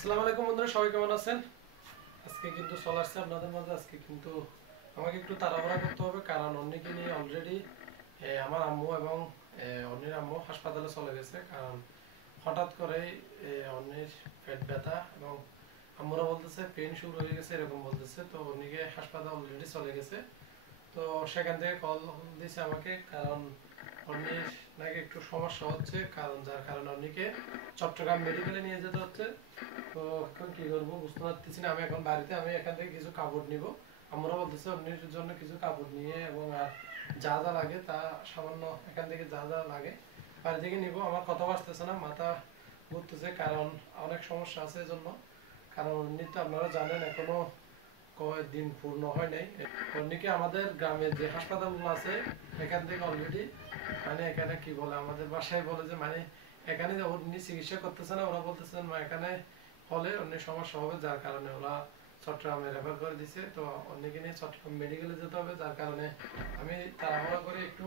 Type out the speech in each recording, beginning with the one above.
আসসালামু আলাইকুম বন্ধুরা, সবাই কেমন আছেন? আজকে কিন্তু চলে আসছে আপনাদের মাঝে। আজকে কিন্তু আমাকে একটু তাড়াহুড়া করতে হবে, কারণ অন্যকে নিয়ে অলরেডি আমার আম্মু এবং অন্যের আম্মু হাসপাতালে চলে গেছে। কারণ হঠাৎ করেই অন্যের পেট ব্যথা এবং আম্মুরা বলতেছে পেন শুরু হয়ে গেছে, এরকম বলতেছে। তো অন্যকে হাসপাতালে অলরেডি চলে গেছে। তো সেখান থেকে কল দিয়েছে আমাকে, কারণ অন্যের নাকি একটু সমস্যা হচ্ছে, কারণ যার কারণে অন্যকে চট্টগ্রাম মেডিকেলে নিয়ে যেতে হচ্ছে। তো এখন কি করবো বুঝতে পারতেছি না। আমি এখন বাড়িতে আমি এখান থেকে কিছু কাপড় নিব। আমরা বলতেছে অন্যের জন্য কিছু কাপড় নিয়ে এবং আর যা যা লাগে তা সামান্য এখান থেকে যা যা লাগে বাড়ি থেকে নিব। আমার কথা আসতেছে না, মাথা ঘুরতেছে, কারণ অনেক সমস্যা আছে এজন্য। কারণ এমনি তো আপনারা জানেন এখনো কয়েকদিন পূর্ণ হয় নাই। অন্যকে আমাদের গ্রামের যে হাসপাতালগুলো আছে এখান থেকে অলরেডি মানে এখানে কি বলে আমাদের বাসায় বলে যে মানে এখানে উনি চিকিৎসা করতেছে না, ওরা বলতেছেন এখানে হলে অন্য সমস্যা হবে, যার কারণে ওরা চট্টগ্রামে রেফার করে দিছে। তো অন্যকে নিয়ে চট্টগ্রাম মেডিকেলে যেতে হবে, যার কারণে আমি তাড়াহুড়া করে একটু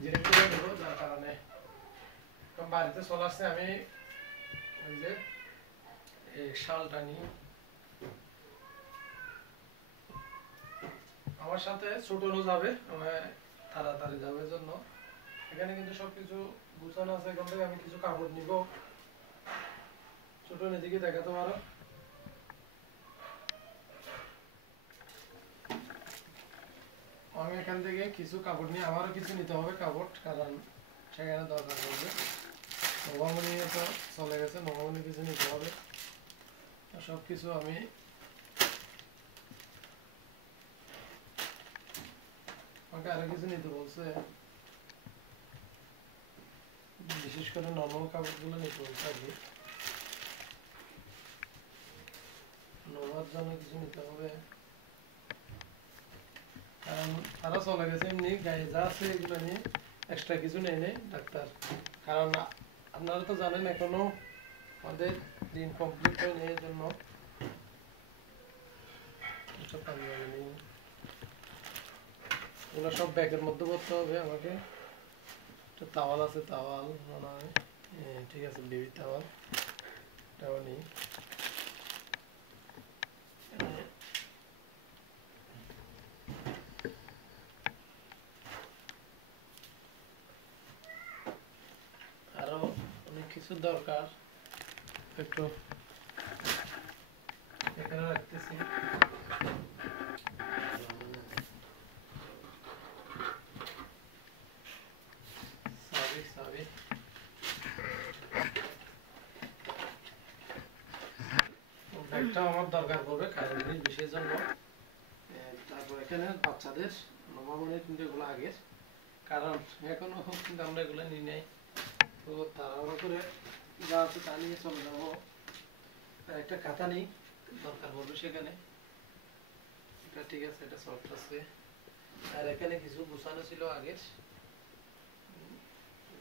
ধীরে ধীরে নেব, যার কারণে বাড়িতে চলে আসছে। আমি ওই যে এই শালটা নিয়ে আমার সাথে ছোটও যাবে, তাড়াতাড়ি যাবে জন্য এখানে কিন্তু সবকিছু গুছানো আছে। এখান থেকে আমি কিছু কাপড় নিব। ছোট এদিকে দেখাতে পারো। আমি এখান থেকে কিছু কাপড় নিয়ে আমারও কিছু নিতে হবে কাপড়, কারণ সেখানে দরকার পড়বে। নবামনি তো চলে গেছে, নবামনি কিছু নিতে হবে। সব কিছু আমি আমাকে আরো কিছু নিতে বলছে, বিশেষ করে নরমাল কাপড়গুলো নিতে বলছে আর কি। নোয়ার জন্য কিছু নিতে হবে, কারণ তারা চলে গেছে। এমনি গায়ে যা আছে এগুলো নিয়ে এক্সট্রা কিছু নেই নেই ডাক্তার। কারণ আপনারা তো জানেন এখনো আমাদের দিন কমপ্লিট হয়নি, এর জন্য এগুলো সব ব্যাগের মধ্যে করতে হবে আমাকে। একটা তাওয়াল আছে, তাওয়াল মনে হয় ঠিক আছে, বেবি তাওয়াল এটাও নেই। আরো অনেক কিছু দরকার, একটু এখানে রাখতেছি। সাবি সাবি ব্যাগটা আমার দরকার পড়বে কারণ এই বিষয়ের জন্য। তারপর এখানে বাচ্চাদের নবমনের কিন্তু এগুলো আগের, কারণ এখনো কিন্তু আমরা এগুলো নিয়ে নেই। তো তাড়াহুড়ো করে যা আছে তা নিয়ে চলে যাবো। একটা খাতা নেই, দরকার পড়বে সেখানে। এটা ঠিক আছে, এটা সফট আছে। আর এখানে কিছু গুছানো ছিল আগের,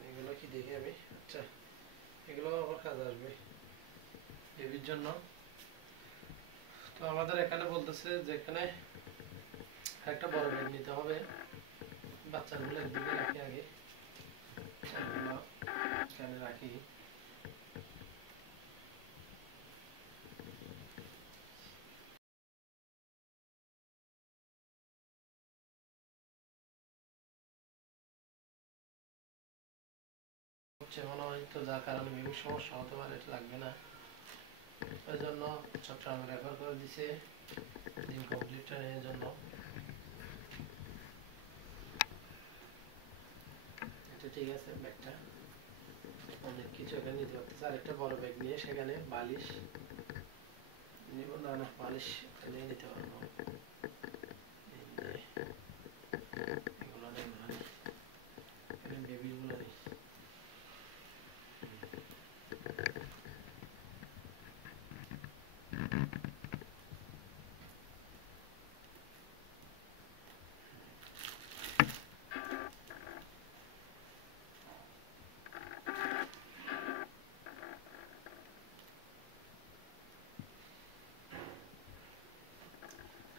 এগুলো কি দেখি আমি। আচ্ছা, এগুলো আবার কাজে আসবে বেবির জন্য। তো আমাদের এখানে বলতেছে যে এখানে একটা বড় ব্যাগ নিতে হবে। বাচ্চাগুলো একদিকে রাখি আগে, এগুলো এখানে রাখি। হচ্ছে মনে হয়, তো যার কারণে বিভিন্ন সমস্যা হতে পারে, এটা লাগবে না। ওই জন্য চট্টগ্রামে রেফার করে দিছে দিন কমপ্লিট ট্রেনের জন্য। এটা ঠিক আছে, ব্যাগটা অনেক কিছু এখানে নিতে পারতেছে। আর একটা বড় ব্যাগ নিয়ে সেখানে বালিশ নিব, না না বালিশ এখানে নিতে পারবো। এগুলো নেই, এগুলো নেই, এখানে বেবিগুলো নেই।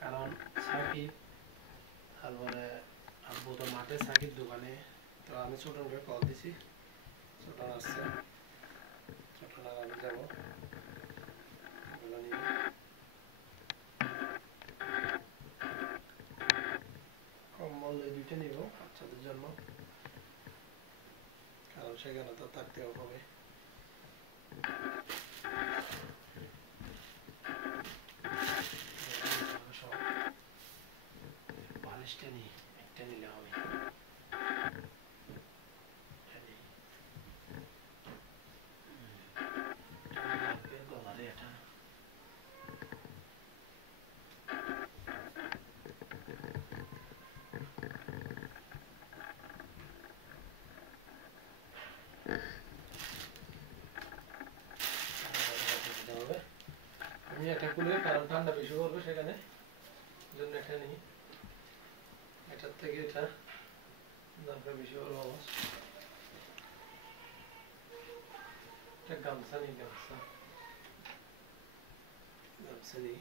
কারণ সাকিব, তারপরে আব্বু তো মাঠে, সাকিব দোকানে। তো আমি ছোটনকে কল দিছি, ছোটন আসছে, ছোটন আর আমি যাবো। গামছাগুলো নিয়ে কম্বল এই দুইটা নিব বাচ্চাদের জন্য, কারণ সেখানে তো থাকতেও হবে। বালিশটা নিই, একটা নিলে হবে। গলারে এটা আমি এটা খুলে, কারণ ঠান্ডা বেশি পড়বে সেখানে, জন্য এটা নিই। এটার থেকে এটা দরকার বেশি পড়বে আমার। এটা গামছা নিই, গামছা নিই।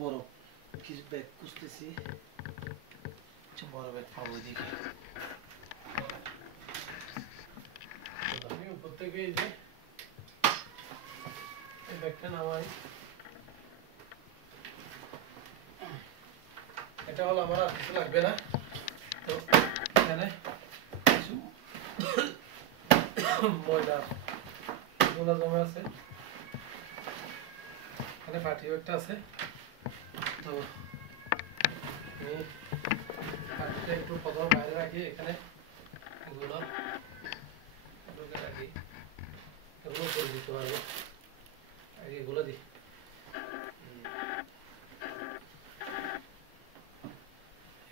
বড় কিছু ব্যাগ খুঁজতেছি, বড় ব্যাগ পাবো দিকে। আমি উপর থেকে এই যে এই ব্যাগটা নামাই। এটা হলো আমার আর কিছু লাগবে না। তো এখানে কিছু ময়দা গোলা জমা আছে, এখানে পাটিও একটা আছে। তো আমি পাটিটা একটু প্রথম বাইরে রাখি, এখানে এগুলো ঢুকে রাখি, এগুলো করে দিতে পারবো। আগে এগুলো দিই,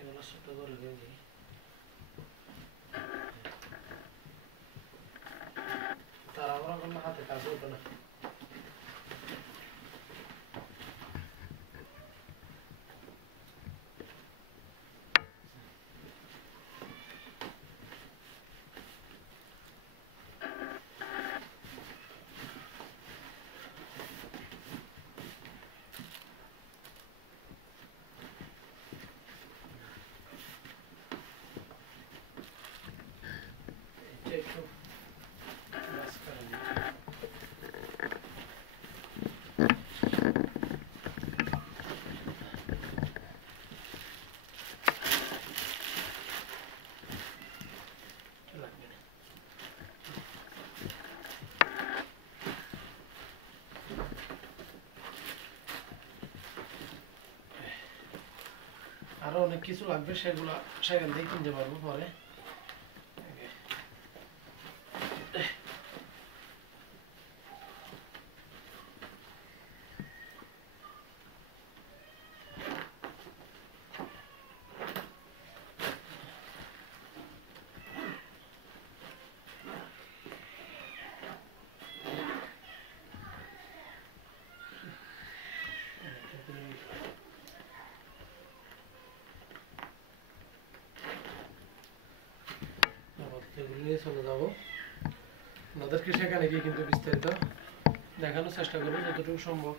এগুলো ছোট করে দিই। তাড়াহুড়া করলে হাতে কাজ হতো না। একটু ব্যাস করে নিই। লাগবে না। আরো অনেক কিছু লাগবে, সেগুলো সেখান থেকে কিনতে পারবো পরে। এগুলো নিয়ে চলে যাবো আপনাদেরকে সেখানে গিয়ে কিন্তু বিস্তারিত দেখানোর চেষ্টা করবো যতটুকু সম্ভব।